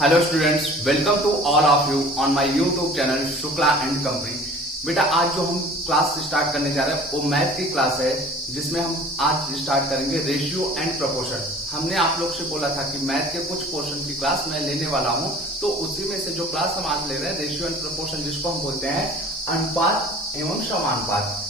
Hello students, welcome to all of you on my YouTube channel Shukla and company. बेटा आज जो हम class start करने जा रहे हैं वो मैथ की क्लास है, जिसमें हम आज स्टार्ट करेंगे रेशियो एंड प्रोपोर्शन। हमने आप लोग से बोला था कि मैथ के कुछ पोर्शन की क्लास मैं लेने वाला हूं, तो उसी में से जो क्लास हम आज ले रहे हैं रेशियो एंड प्रोपोर्शन, जिसको हम बोलते हैं अनुपात एवं समानुपात।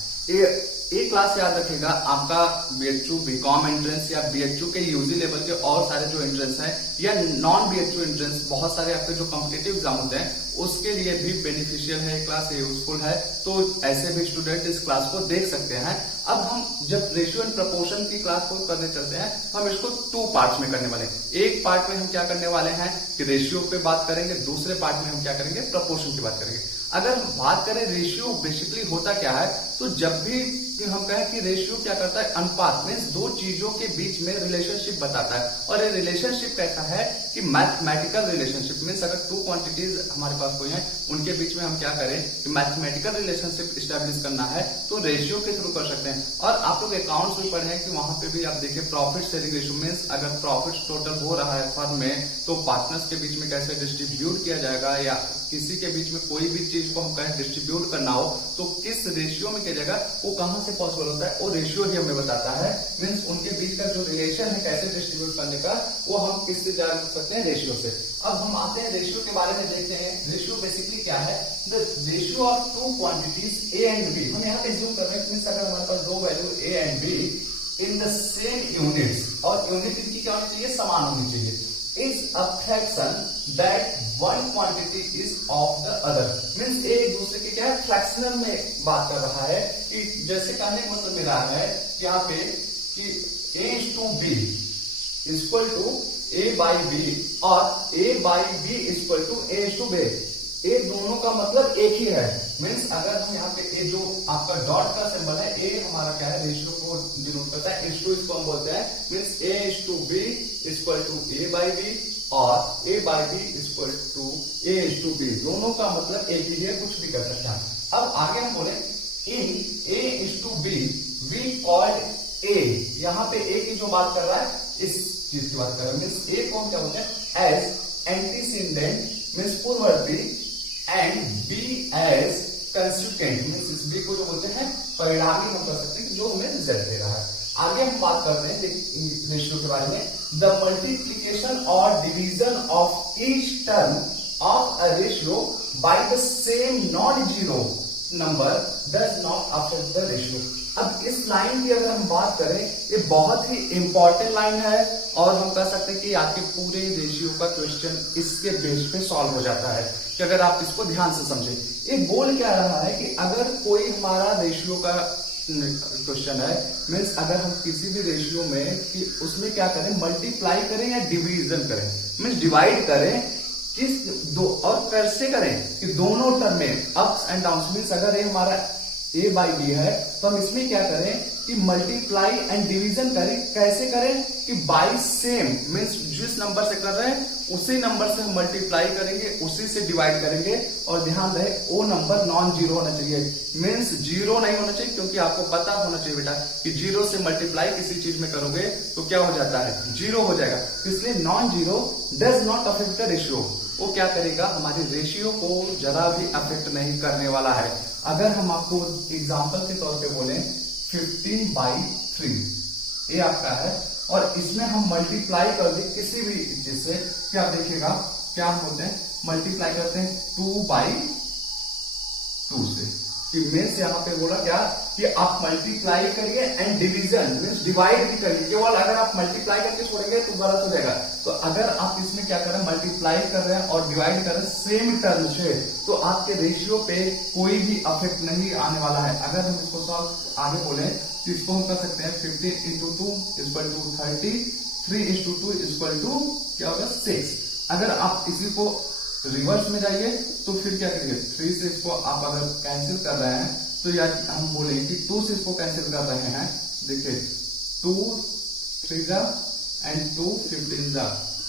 ये क्लास याद रखेगा, आपका बीएचयू बीकॉम एंट्रेंस या बीएचयू के यूजी लेवल के और सारे जो एंट्रेंस हैं या नॉन बीएचयू एंट्रेंस, बहुत सारे आपके जो कॉम्पिटिटिव एग्जाम होते हैं उसके लिए भी बेनिफिशियल है, क्लास यूजफुल है। तो ऐसे भी स्टूडेंट इस क्लास को देख सकते हैं। अब हम जब रेशियो एंड प्रोपोर्शन की क्लास को करने चलते हैं, हम इसको 2 पार्ट्स में करने वाले हैं। एक पार्ट में हम क्या करने वाले हैं कि रेशियो पे बात करेंगे, दूसरे पार्ट में हम क्या करेंगे, प्रोपोर्शन की बात करेंगे। अगर हम बात करें रेशियो बेसिकली होता क्या है, तो जब भी हम कहें कि रेशियो क्या करता है, अनुपात मीन्स दो चीजों के बीच में रिलेशनशिप बताता है। और ये रिलेशनशिप कैसा है कि मैथमेटिकल रिलेशनशिप मीन्स अगर 2 क्वांटिटीज हमारे पास कोई है, उनके बीच में हम क्या करें कि मैथमेटिकल रिलेशनशिप स्टैब्लिश करना है तो रेशियो के थ्रू कर सकते हैं। और आप लोग अकाउंट्स में पढ़े हैं कि वहां पे भी आप देखिए प्रॉफिट शेयरिंग रेशियो मीन्स अगर प्रॉफिट टोटल हो रहा है फर्म में, तो पार्टनर्स के बीच में कैसे डिस्ट्रीब्यूट किया जाएगा, या किसी के बीच में कोई भी चीज को हम कहें डिस्ट्रीब्यूट करना हो तो किस रेशियो में किया जाएगा, वो कहां से पॉसिबल होता है, वो रेशियो ही हमें बताता है। मीन्स उनके बीच का जो रिलेशन है कैसे डिस्ट्रीब्यूट करने का, वो हम किससे जान सकते हैं, रेशियो से। अब हम आते हैं रेशियो के बारे में देखते हैं। रेशियो बेसिकली क्या है, the ratio of 2 quantities A and B. हम यहाँ पे ज्यूम कर रहे हैं, मीन्स अगर हमारे पास 2 value A and be in the same units, और यूनिट इनकी क्या होनी चाहिए, समान होनी चाहिए, is a fraction that one quantity is of the other. Means एक दूसरे के क्या है, फ्रैक्शनल में बात कर रहा है कि जैसे कहने का मतलब मेरा है यहाँ पे कि a to B equal to a by B और a by B equal to a to B. ये दोनों का मतलब एक ही है। मीन्स अगर हम यहाँ पे ए जो आपका डॉट का सिंबल है, ए हमारा क्या है, रेशियो को डिनोट करता है, इस टू इसको हम बोलते हैं। Means A is to B equal to A by B और A by B equal to A is to B. दोनों का मतलब एक ही है, कुछ भी कर सकते हैं। अब आगे हम बोले in A is to B we called A. यहाँ पे ए की जो बात कर रहा है इस चीज की बात कर रहा है। मीन्स ए को हम क्या बोलते हैं, एज एंटीसीडेंट मीन्स पूर्ववर्ती, and B as constituent means इस बी को जो बोलते हैं परिणामी हम कर सकते हैं कि जो हमें रिजल्ट दे रहा है। आगे हम बात करते हैं रेशियो के बारे में। द मल्टीप्लीकेशन और division of each term of a ratio by the same non zero number does not affect the ratio. अब इस लाइन की अगर हम बात करें, ये बहुत ही इंपॉर्टेंट लाइन है और हम कह सकते हैं कि आपके पूरे रेशियो का क्वेश्चन इसके बेस पे सॉल्व हो जाता है कि अगर आप इसको ध्यान से समझें। ये बोल क्या रहा है कि अगर कोई हमारा रेशियो का क्वेश्चन है, मीन्स अगर हम किसी भी रेशियो में कि उसमें क्या करें, मल्टीप्लाई करें या डिवीजन करें, मीन्स डिवाइड करें, किस दो और कैसे करें कि दोनों टर्म में अप्स एंड डाउन्स। मीन्स अगर ये हमारा ए बाई बी है तो हम इसमें क्या करें कि मल्टीप्लाई एंड डिवीजन करें। कैसे करें कि बाई सेम मीन्स जिस नंबर से कर रहे हैं उसी नंबर से हम मल्टीप्लाई करेंगे, उसी से डिवाइड करेंगे। और ध्यान रहे वो नंबर नॉन जीरो होना चाहिए, मीन्स जीरो नहीं होना चाहिए, क्योंकि आपको पता होना चाहिए बेटा कि जीरो से मल्टीप्लाई किसी चीज में करोगे तो क्या हो जाता है, जीरो हो जाएगा। इसलिए non zero does not affect the ratio. वो क्या करेगा, हमारे रेशियो को जरा भी अफेक्ट नहीं करने वाला है। अगर हम आपको एग्जांपल के तौर पे बोले 15/3 ये आपका है, और इसमें हम मल्टीप्लाई कर दे किसी भी चीज से, क्या देखिएगा क्या हम बोलते हैं, मल्टीप्लाई करते हैं 2/2 से। कि मीन्स यहाँ पे बोला क्या कि आप मल्टीप्लाई करिए एंड डिवीजन मीन्स डिवाइड भी करिए। केवल अगर आप मल्टीप्लाई करके छोड़ेंगे तो गलत हो जाएगा। तो अगर आप इसमें क्या कर रहे हैं, मल्टीप्लाई कर रहे हैं और डिवाइड कर रहे हैं सेम टर्म से, तो आपके रेशियो पे कोई भी अफेक्ट नहीं आने वाला है। अगर हम इसको सॉल्व आगे बोले तो इसको हम कर सकते हैं 15 into 2 equal to 30, 3 into 2 equal to क्या होगा 6। अगर आप इसी को रिवर्स में जाइए तो फिर क्या करिए, 3 से इसको आप अगर कैंसिल कर रहे हैं तो या हम बोले कि 2 से इसको कैंसिल कर रहे हैं। देखिए 2 3 जा एंड 2 15 जा,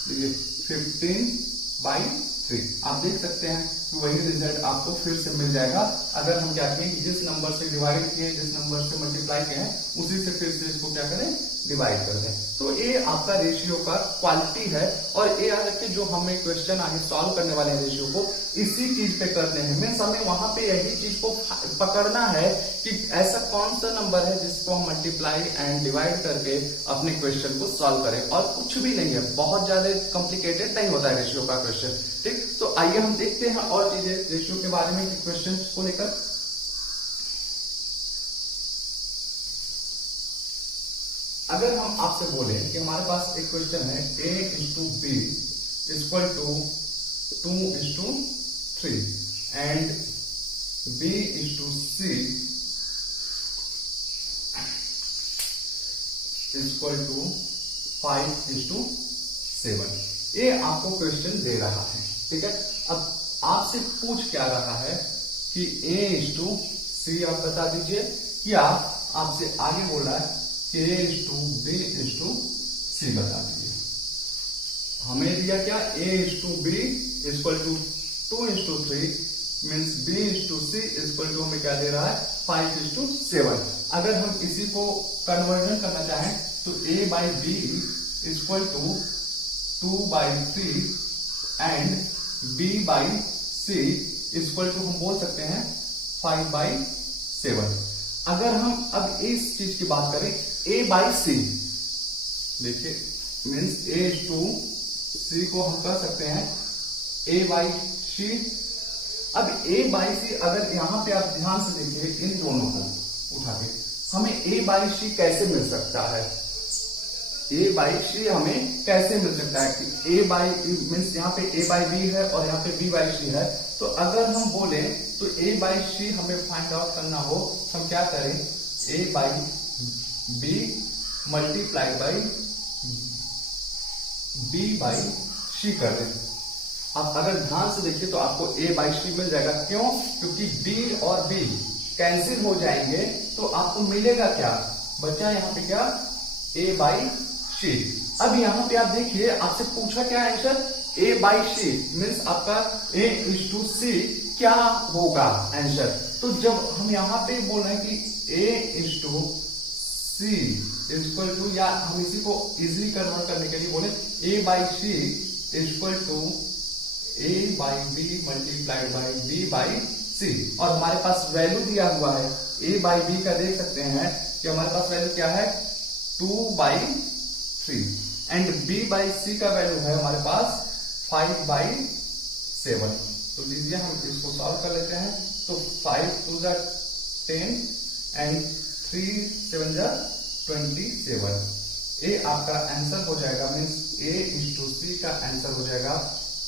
देखिए 15/3 आप देख सकते हैं तो वही रिजल्ट आपको फिर से मिल जाएगा। अगर हम क्या किए, जिस नंबर से डिवाइड किए, जिस नंबर से मल्टीप्लाई किए हैं, उसी से फिर से इसको क्या करें, डिवाइड कर दें। तो ये आपका रेशियो का क्वालिटी है। और ये याद रखिए, जो हमें क्वेश्चन आगे सॉल्व करने वाले हैं रेशियो को इसी चीज पे करने हैं। मीन्स हमें वहां पे यही चीज को पकड़ना है कि ऐसा कौन सा नंबर है जिसको हम मल्टीप्लाई एंड डिवाइड करके अपने क्वेश्चन को सॉल्व करें। और कुछ भी नहीं है, बहुत ज्यादा कॉम्प्लिकेटेड नहीं होता है रेशियो का क्वेश्चन। ठीक, तो आइए हम देखते हैं और चीजें रेशियो के बारे में क्वेश्चन को लेकर। अगर हम आपसे बोले कि हमारे पास एक क्वेश्चन है A/B equal to 2:3 and B/C equal to 5:7, ये आपको क्वेश्चन दे रहा है। ठीक है, अब आपसे पूछ क्या रहा है कि A/C आप बता दीजिए, या आपसे आगे बोला है A/B/C बता दीजिए। हमें दिया क्या, A/B equal to 2:3 means B/C equal to हमें क्या दे रहा है, 5:7। अगर हम इसी को कन्वर्जन करना चाहें तो A/B equal to 2/3 and B/C equal to हम बोल सकते हैं 5/7। अगर हम अब इस चीज की बात करें A/C, देखिए मीन्स A/C को हम कह सकते हैं A/C। अब A/C अगर यहां पे आप ध्यान से देखिए, इन दोनों को उठा के हमें A/C कैसे मिल सकता है, A/C हमें कैसे मिल सकता है कि मीन्स यहाँ पे A/B है और यहाँ पे B/C है। तो अगर हम बोले तो A/C हमें फाइंड आउट करना हो, हम क्या करें, A/B मल्टीप्लाई बाई B/C कर दें। अब अगर ध्यान से देखिए तो आपको A/C मिल जाएगा। क्यों, क्योंकि B और B कैंसिल हो जाएंगे तो आपको मिलेगा क्या, बचा यहाँ पे क्या, A/C। अब यहाँ पे आप देखिए, आपसे पूछा क्या आंसर, A/C मीन्स आपका A/C क्या होगा आंसर। तो जब हम यहाँ पे बोल रहे हैं कि A/C इक्वल टू, या हम इसी को इजिली कन्वर्ट करने के लिए बोले A/C equal to A/B multiplied by B/C, और हमारे पास वैल्यू दिया हुआ है A/B का, देख सकते हैं कि हमारे पास वैल्यू क्या है 2/3 एंड B/C का वैल्यू है हमारे पास 5/7। तो लीजिए हम इसको सॉल्व कर लेते हैं। तो 5 2 10 एंड 3 7 27, ये आपका आंसर हो जाएगा। मीन्स A/C का आंसर हो जाएगा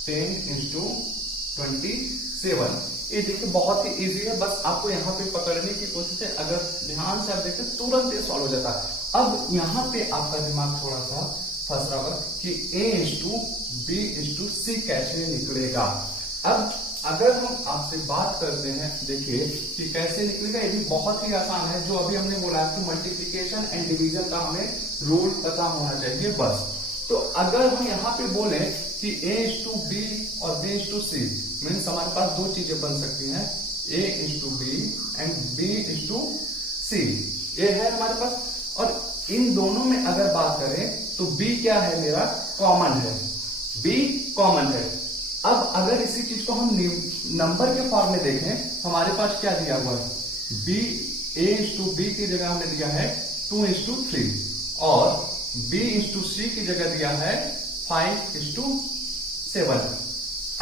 10/27। ये देखिए बहुत ही इजी है, बस आपको यहाँ पे पकड़ने की कोशिश है। अगर ध्यान से आप देखते तुरंत ये सॉल्व हो जाता है। अब यहाँ पे आपका दिमाग थोड़ा सा फंस रहा होगा कि A/B/C कैसे निकलेगा। अब अगर हम आपसे बात करते हैं, देखिए कि कैसे निकलेगा, ये भी बहुत ही आसान है। जो अभी हमने बोला कि मल्टीप्लिकेशन एंड डिवीजन का हमें रूल पता होना चाहिए बस। तो अगर हम यहाँ पे बोले कि A/B और B/C मीन्स हमारे पास दो चीजें बन सकती हैं, A/B एंड B/C, ये है हमारे पास। और इन दोनों में अगर बात करें तो B क्या है, मेरा कॉमन है, B कॉमन है। अब अगर इसी चीज को हम नंबर के फॉर्म में देखें, हमारे पास क्या दिया हुआ है, A/B की जगह हमने दिया है 2:3 और B/C की जगह दिया है 5:7।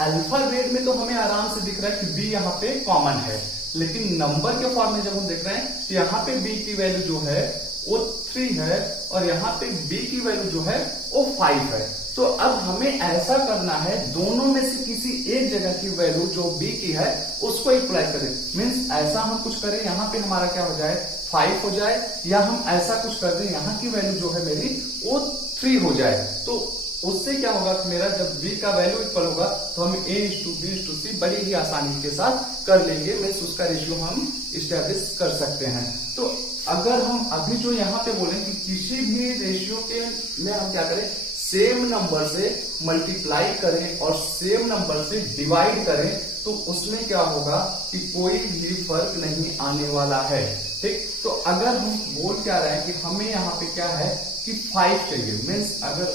अल्फाबेट में तो हमें आराम से दिख रहा है कि B यहाँ पे कॉमन है, लेकिन नंबर के फॉर्म में जब हम देख रहे हैं तो यहाँ पे B की वैल्यू जो है वो 3 है और यहाँ पे B की वैल्यू जो है वो 5 है। तो अब हमें ऐसा करना है, दोनों में से किसी एक जगह की वैल्यू जो B की है उसको इक्वलाइज करें। मीन्स ऐसा हम कुछ करें, यहाँ पे हमारा क्या हो जाए 5 हो जाए, या हम ऐसा कुछ कर दें यहाँ की वैल्यू जो है मेरी वो 3 हो जाए। तो उससे क्या होगा कि मेरा जब B का वैल्यू इक्वल होगा तो हम A/B/C बड़ी ही आसानी के साथ कर लेंगे। मीन्स उसका रेशियो हम इस्टेब्लिश कर सकते हैं। तो अगर हम अभी जो यहाँ पे बोले कि किसी भी रेशियो के में हम क्या करें, सेम नंबर से मल्टीप्लाई करें और सेम नंबर से डिवाइड करें तो उसमें क्या होगा कि कोई भी फर्क नहीं आने वाला है। ठीक, तो अगर हम बोल क्या रहे हैं कि हमें यहाँ पे क्या है कि 5 चाहिए, मीन्स अगर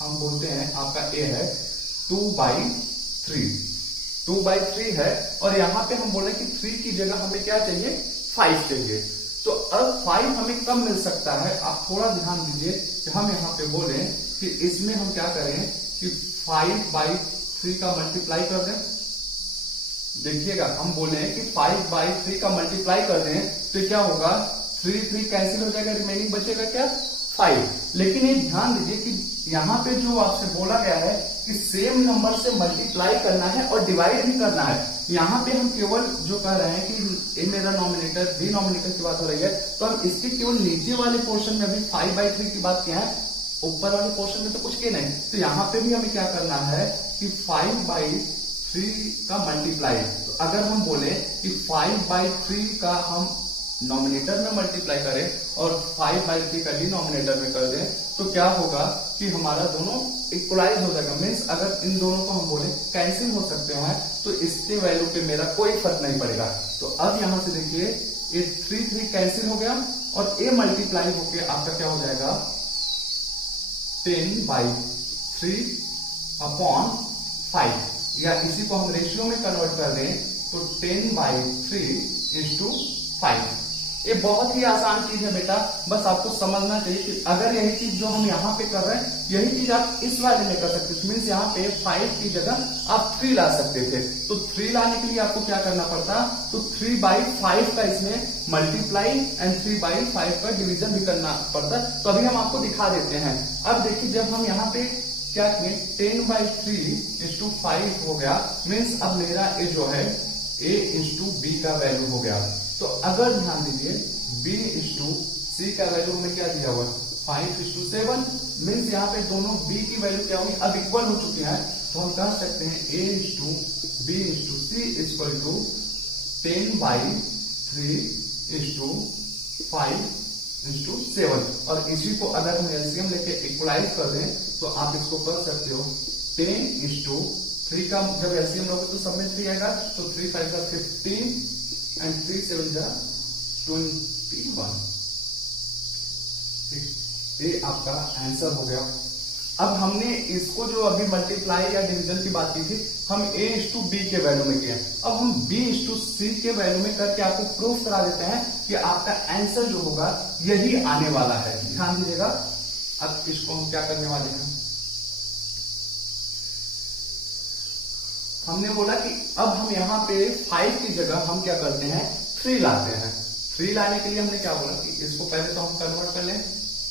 हम बोलते हैं आपका ए है 2/3, 2/3 है और यहाँ पे हम बोल रहे हैं कि 3 की जगह हमें क्या चाहिए 5 चाहिए। तो अब 5 हमें कब मिल सकता है, आप थोड़ा ध्यान दीजिए कि हम यहाँ पे बोले कि इसमें हम क्या करें कि 5/3 का मल्टीप्लाई कर दें। देखिएगा हम बोले कि 5/3 का मल्टीप्लाई कर दें तो क्या होगा 3 कैंसिल हो जाएगा, रिमेनिंग बचेगा क्या 5। लेकिन ये ध्यान दीजिए कि यहाँ पे जो आपसे बोला गया है कि सेम नंबर से मल्टीप्लाई करना है और डिवाइड भी करना है। यहाँ पे हम केवल जो कह रहे हैं कि ए मेरा नॉमिनेटर डिनोमिनेटर की बात हो रही है, तो हम इसके केवल नीचे वाले पोर्शन में अभी 5/3 की बात किया है, ऊपर वाले पोर्शन में तो कुछ किया नहीं। तो यहाँ पे भी हमें क्या करना है कि 5/3 का मल्टीप्लाई। तो अगर हम बोले कि 5/3 का हम नॉमिनेटर में मल्टीप्लाई करें और 5/3 का डिनोमिनेटर में कर दें तो क्या होगा कि हमारा दोनों इक्वलाइज हो जाएगा। मीन्स अगर इन दोनों को हम बोले कैंसिल हो सकते हैं तो इसके वैल्यू पे मेरा कोई फर्क नहीं पड़ेगा। तो अब यहां से देखिए ये 3 कैंसिल हो गया और ए मल्टीप्लाई होके आपका क्या हो जाएगा 10/3/5, या इसी को हम रेशियो में कन्वर्ट कर दें तो 10/3/5। ये बहुत ही आसान चीज है बेटा, बस आपको समझना चाहिए कि अगर यही चीज जो हम यहाँ पे कर रहे हैं यही चीज आप इस वाले में कर सकते थे। मीन्स यहाँ पे 5 की जगह आप 3 ला सकते थे। तो 3 लाने के लिए आपको क्या करना पड़ता, तो 3/5 का इसमें मल्टीप्लाई एंड 3/5 का डिवीजन भी करना पड़ता। तो अभी हम आपको दिखा देते हैं। अब देखिए जब हम यहाँ पे क्या किए 10/3/5 हो गया, मीन्स अब मेरा ए जो है a/b का वैल्यू हो गया। तो अगर ध्यान दीजिए b/c का वैल्यू हमें क्या दिया हुआ 5:7, मीन्स यहाँ पे दोनों b की वैल्यू क्या होगी अब इक्वल हो चुकी है। तो हम कह सकते हैं a/b/c इक्वल टू 10/3/5/7। और इसी को अगर हम एलसीएम लेके इक्वलाइज कर दें तो आप इसको कर सकते हो 10/3 का जब एलसीएम लोगे तो सब में 3 आएगा, तो 3/5 का 15 एंड 3/7 जा 21। ये आपका आंसर हो गया। अब हमने इसको जो अभी मल्टीप्लाई या डिवीजन की बात की थी हम a/b के वैल्यू में किया। अब हम b/c के वैल्यू में करके आपको प्रूफ करा देते हैं कि आपका आंसर जो होगा यही आने वाला है। ध्यान दीजिएगा। अब इसको हम क्या करने वाले हैं, हमने बोला कि अब हम यहाँ पे 5 की जगह हम क्या करते हैं 3 लाते हैं। 3 लाने के लिए हमने क्या बोला कि इसको पहले तो हम कन्वर्ट कर लें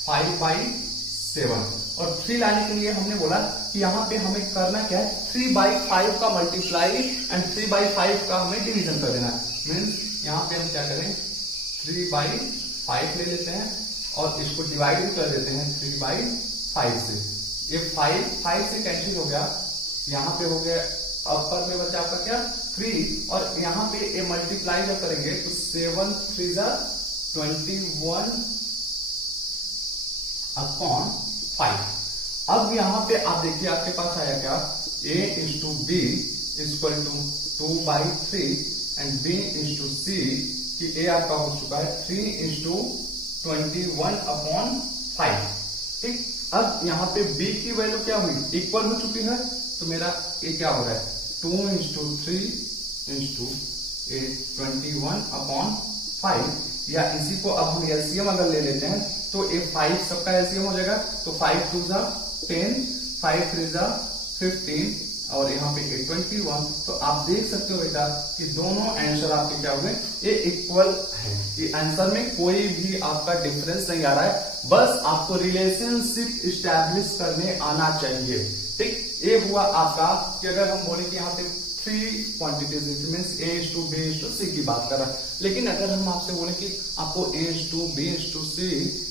5/7, और 3 लाने के लिए हमने बोला कि यहाँ पे हमें करना क्या है 3/5 का मल्टीप्लाई एंड 3/5 का हमें डिवीजन कर देना है। मीन्स यहाँ पे हम क्या करें 3/5 ले लेते हैं और इसको डिवाइड भी कर देते हैं 3/5 से। ये 5 से कैंसिल हो गया, यहाँ पे हो गया अपर में बचा आपका क्या 3, और यहाँ पे ए मल्टीप्लाई जब करेंगे तो 7×3=21/5। अब यहाँ पे आप देखिए आपके पास आया क्या a/b equal to 2/3 and b/c की ए आपका हो चुका है 3:21/5। ठीक, अब यहाँ पे b की वैल्यू क्या हुई इक्वल हो चुकी है, तो मेरा ये क्या हो रहा है 2:3:21/5, या इसी को अब हम एलसीएम अगर ले लेते हैं तो ये 5 सबका एलसीएम हो जाएगा। तो 5×2=10, 5×3=15 और यहाँ पे 21। तो आप देख सकते हो बेटा कि दोनों आंसर आपके क्या हुए ये इक्वल है। ये आंसर में कोई भी आपका डिफरेंस नहीं आ रहा है, बस आपको रिलेशनशिप स्टैब्लिश करने आना चाहिए। ठीक, ये हुआ आपका कि अगर हम बोले कि यहाँ पे 3 क्वांटिटीज मीन्स a/b/c की बात कर रहा है, लेकिन अगर हम आपसे बोले कि आपको a/b/c/d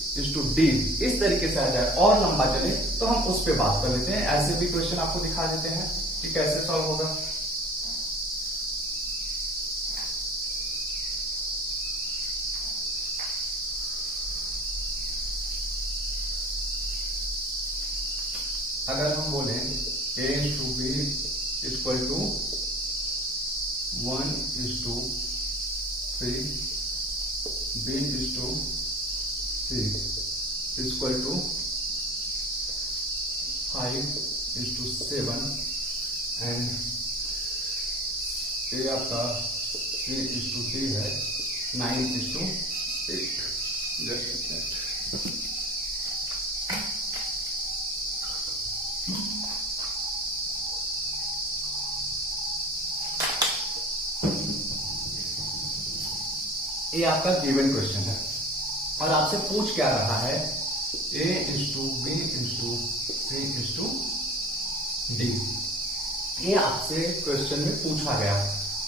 इस तरीके से आ जाए और लंबा चले तो हम उस पर बात कर लेते हैं। ऐसे भी क्वेश्चन आपको दिखा देते हैं कि कैसे सॉल्व होगा। अगर हम बोले a is to b equal to 1 is to 3, b is to c equal to 5 is to 7 and ये आपका c is to d है 9 is to 8। Just that. ये आपका गिवन क्वेश्चन है और आपसे पूछ क्या रहा है, a is to b is to c is to d। ये आपसे क्वेश्चन में पूछा गया।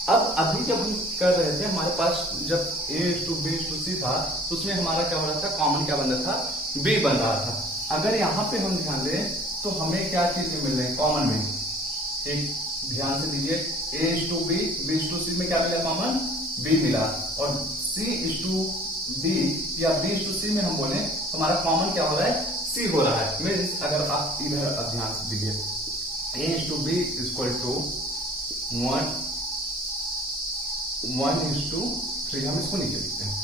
अब अभी जब हम कर रहे थे हमारे पास जब a is to b is to c था तो उसमें हमारा क्या हो रहा था, कॉमन क्या बन रहा था, b बन रहा था। अगर यहाँ पे हम ध्यान दें तो हमें क्या चीजें मिल रही है कॉमन में, एक ध्यान से दीजिए, a is to b, b is to c में क्या मिला कॉमन, b मिला, और c is to d या b is to c में हम बोले हमारा कॉमन क्या हो रहा है, c हो रहा है। मीन्स अगर आप इधर ध्यान से दीजिए, a is to b equal to 1 is to 3, हम इसको नीचे लिखते हैं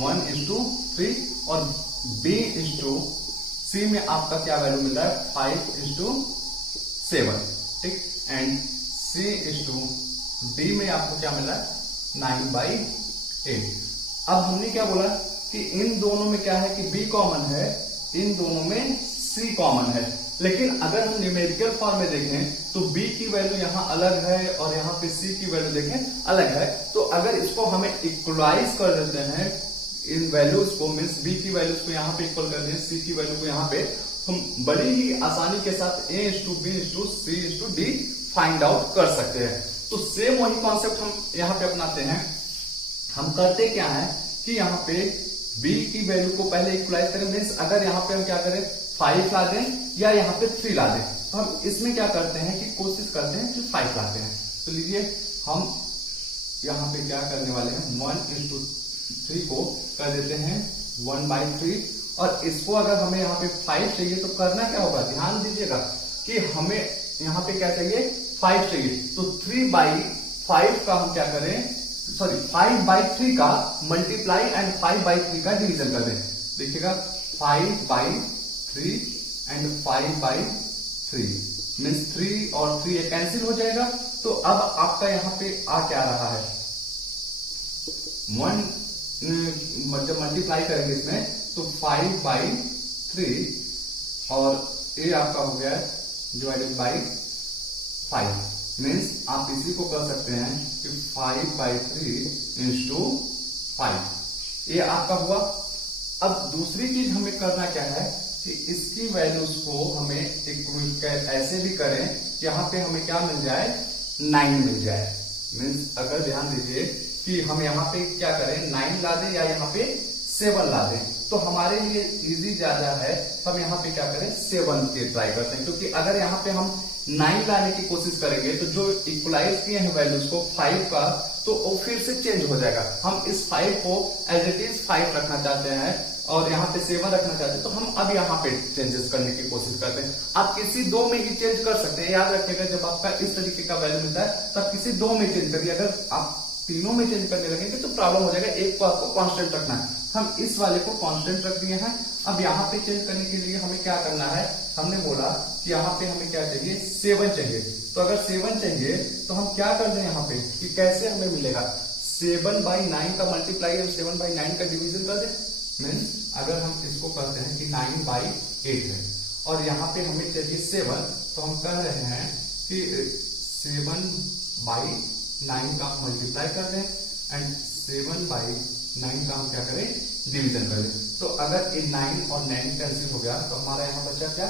1 is to 3, और b is to c में आपका क्या वैल्यू मिल रहा है 5 is to 7, ठीक, and c is to d में आपको क्या मिल रहा है 9/8। अब हमने क्या बोला कि इन दोनों में क्या है कि b कॉमन है, इन दोनों में c कॉमन है, लेकिन अगर हम न्यूमेरिकल फॉर्म में देखें तो b की वैल्यू यहाँ अलग है और यहाँ पे c की वैल्यू देखें अलग है। तो अगर इसको हमें इक्वलाइज कर देते हैं इन वैल्यूज को, मीन्स b की वैल्यूज को यहाँ पे इक्वल कर दें c की वैल्यू को यहाँ पे, हम बड़ी ही आसानी के साथ a is to b is to c is to d find out कर सकते हैं। तो सेम वही कॉन्सेप्ट हम यहाँ पे अपनाते हैं। हम करते क्या है कि यहाँ पे b की वैल्यू को पहले इक्वलाइज करें, मीन्स अगर यहाँ पे हम क्या करें 5 ला दें या यहाँ पे 3 ला दें, तो हम इसमें क्या करते हैं कि कोशिश करते हैं कि 5 लाते हैं। तो लीजिए हम यहाँ पे क्या करने वाले हैं, 1 is to 3 को कर देते हैं 1/3, और इसको अगर हमें यहाँ पे 5 चाहिए तो करना क्या होगा, ध्यान दीजिएगा कि हमें यहाँ पे क्या चाहिए 5 चाहिए, तो 3/5 का हम क्या करें, सॉरी 5/3 का मल्टीप्लाई एंड 5/3 का डिवीजन कर दें। देखिएगा 5/3 एंड 5/3 मीन्स 3 और 3 कैंसिल हो जाएगा। तो अब आपका यहाँ पे आ क्या रहा है, 1 जब मल्टीप्लाई करेंगे इसमें तो 5/3 और ये आपका हो गया डिवाइडेड बाई 5, मीन्स आप इसी को कर सकते हैं कि 5/3 इंटू 5, ये आपका हुआ। अब दूसरी चीज हमें करना क्या है कि इसकी वैल्यूज को हमें ऐसे भी करें कि यहाँ पे हमें क्या मिल जाए 9 मिल जाए। मीन्स अगर ध्यान दीजिए कि हम यहाँ पे क्या करें 9 ला दें या यहाँ पे 7 ला दें, तो हमारे लिए इजी ज्यादा है, हम यहाँ पे क्या करें 7 के ट्राई करते हैं, क्योंकि अगर यहाँ पे हम 9 लाने की कोशिश करेंगे तो जो इक्वलाइज किए हैं वैल्यूज को 5 का, तो वो फिर से चेंज हो जाएगा। हम इस 5 को एज इट इज 5 रखना चाहते हैं और यहाँ पे 7 रखना चाहते हैं, तो हम अब यहाँ पे चेंजेस करने की कोशिश करते हैं। आप किसी 2 में ही चेंज कर सकते हैं, याद रखिएगा जब आपका इस तरीके का वैल्यू मिलता है तब किसी 2 में चेंज करिए। अगर आप तीनों में चेंज करने लगेंगे तो प्रॉब्लम हो जाएगा, एक को आपको कांस्टेंट रखना है। हम इस वाले को कांस्टेंट रख दिए हैं। अब यहाँ पे चेंज करने के लिए हमें क्या करना है, हमने बोला कि यहाँ पे हमें क्या चाहिए 7 चाहिए, तो अगर 7 चाहिए तो हम क्या कर दें यहाँ पे कि कैसे हमें मिलेगा 7/9 का मल्टीप्लाई और 7/9 का डिवीजन कर दें। मीन्स अगर हम इसको करते हैं कि 9/8 है और यहाँ पे हमें चाहिए 7, तो हम कह रहे हैं कि 7/9 का हम मल्टीप्लाई कर दें एंड 7/9 का हम क्या करें डिवीजन कर दें। तो अगर ये 9 और 9 कैंसिल हो गया तो हमारा यहाँ बचा क्या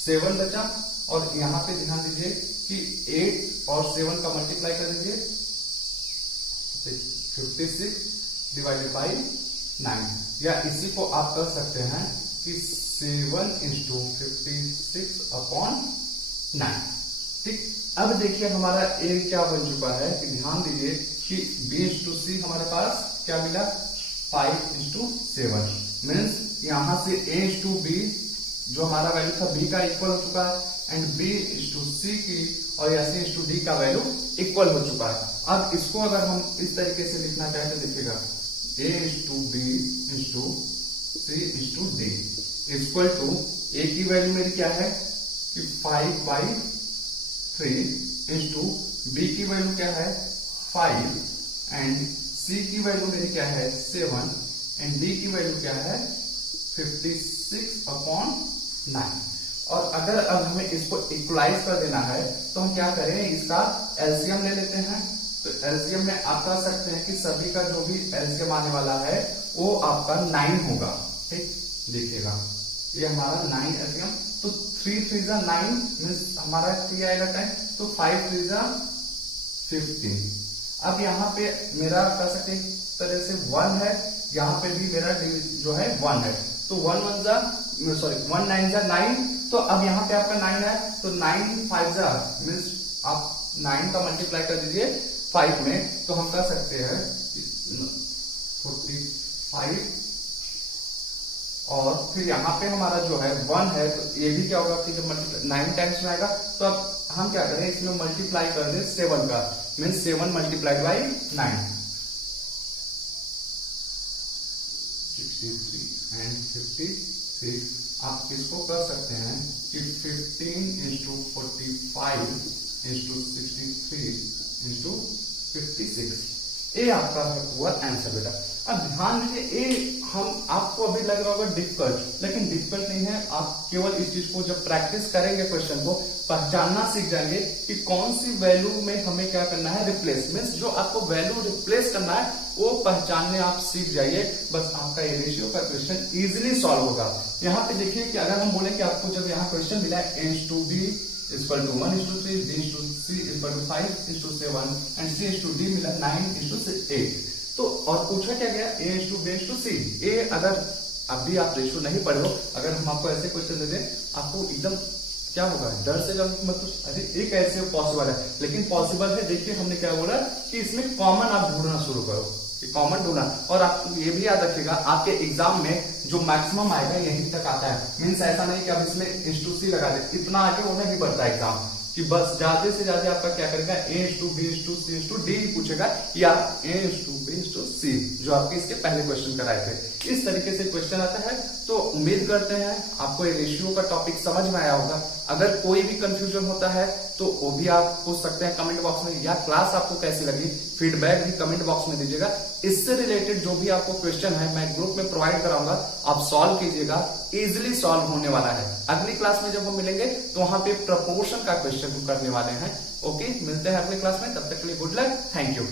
7 बचा, और यहाँ पे ध्यान दीजिए कि 8 और 7 का मल्टीप्लाई कर दीजिए 56 डिवाइडेड बाई 9, या इसी को आप कर सकते हैं कि 7 into 56/9। ठीक, अब देखिए हमारा ए क्या बन चुका है कि ध्यान दीजिए कि b to c हमारे पास क्या मिला 5/7, मीन्स यहां से a to b जो हमारा वैल्यू था b का इक्वल हो चुका है, एंड बी इज टू सी की और या सी इज टू डी का वैल्यू इक्वल हो चुका है। अब इसको अगर हम इस तरीके से लिखना चाहें तो देखिएगा A is to B is to C is to D equal to A की वैल्यू मेरी क्या है कि 5/3 इज टू बी की वैल्यू क्या है 5 एंड सी की वैल्यू मेरी क्या है 7 एंड डी की वैल्यू क्या है 56/9। और अगर अब हमें इसको इक्वलाइज कर देना है तो हम क्या करें, इसका एलसीएम ले लेते हैं। तो एलसीएम में आप कह सकते हैं कि सभी का जो भी एलसीएम आने वाला है वो आपका 9 होगा। ठीक, देखिएगा ये हमारा 9 एलसीएम। तो 3 3 जा 9 मीन्स हमारा 3 आएगा 10, तो 5 3 जा 15। अब यहाँ पे मेरा कह सकते हैं तरह से 1 है, यहाँ पे भी मेरा जो है 1 है, तो 1 9 जा 9। तो अब यहाँ पे आपका 9 है, तो 9 5 जा मीन्स आप 9 का मल्टीप्लाई कर दीजिए 5 में, तो हम कह सकते हैं 45। और फिर यहाँ पे हमारा जो है 1 है, तो ये भी क्या होगा कि जब मल्टीप्लाई 9 टाइम्स में आएगा, तो अब हम क्या करें इसमें मल्टीप्लाई कर दे 7 का, मीन्स 7 मल्टीप्लाइड बाई 9 63 एंड 56। आप इसको कर सकते हैं कि 15 इंटू 45 इंटू 63 इंटू 56, ये आपका हुआ आंसर बेटा। अब ध्यान दीजिए, ये हम आपको अभी लग रहा होगा डिफिकल्ट, लेकिन डिफिकल्ट नहीं है। आप केवल इस चीज को जब प्रैक्टिस करेंगे क्वेश्चन को पहचानना सीख जाएंगे कि कौन सी वैल्यू में हमें क्या करना है, रिप्लेस। मीन्स जो आपको वैल्यू रिप्लेस करना है वो पहचानने आप सीख जाइए, बस आपका ये रेशियो का क्वेश्चन इजिली सॉल्व होगा। यहाँ पे देखिए कि अगर हम बोले कि आपको जब यहाँ क्वेश्चन मिला है a is to b equal to 1 is to 3, b is to c equal to 5 is to 7 and c is to d मिला 9 is to 8, तो और पूछा क्या गया a is to b is to c। ए अगर अभी आप रेशियो नहीं पढ़े हो, अगर हम आपको ऐसे क्वेश्चन दे दें आपको एकदम क्या होगा, डर से जाओगे, मतलब अरे ये कैसे पॉसिबल है, लेकिन पॉसिबल है। देखिए हमने क्या बोला कि इसमें कॉमन आप ढूंढना शुरू करो, कॉमन ढूंढना। और आप ये भी याद रखिएगा आपके एग्जाम में जो मैक्सिमम आएगा यहीं तक आता है। मीन्स ऐसा नहीं कि आप इसमें इंस्टू सी लगा दे, इतना आगे वो नहीं बढ़ता एग्जाम कि बस ज्यादा से ज्यादा आपका क्या करेगा a is to b is to c is to d पूछेगा, या a is to b is to c जो आपके इसके पहले क्वेश्चन कराए थे। इस तरीके से क्वेश्चन आता है। तो उम्मीद करते हैं आपको ये रेशियो का टॉपिक समझ में आया होगा। अगर कोई भी कंफ्यूजन होता है तो वो भी आप पूछ सकते हैं कमेंट बॉक्स में, या क्लास आपको कैसी लगी फीडबैक भी कमेंट बॉक्स में दीजिएगा। इससे रिलेटेड जो भी आपको क्वेश्चन है मैं ग्रुप में प्रोवाइड कराऊंगा, आप सॉल्व कीजिएगा, इजिली सॉल्व होने वाला है। अगली क्लास में जब हम मिलेंगे तो वहां पे प्रपोर्शन का क्वेश्चन करने वाले हैं। ओके, मिलते हैं अगली क्लास में, तब तक के लिए गुड लक, थैंक यू।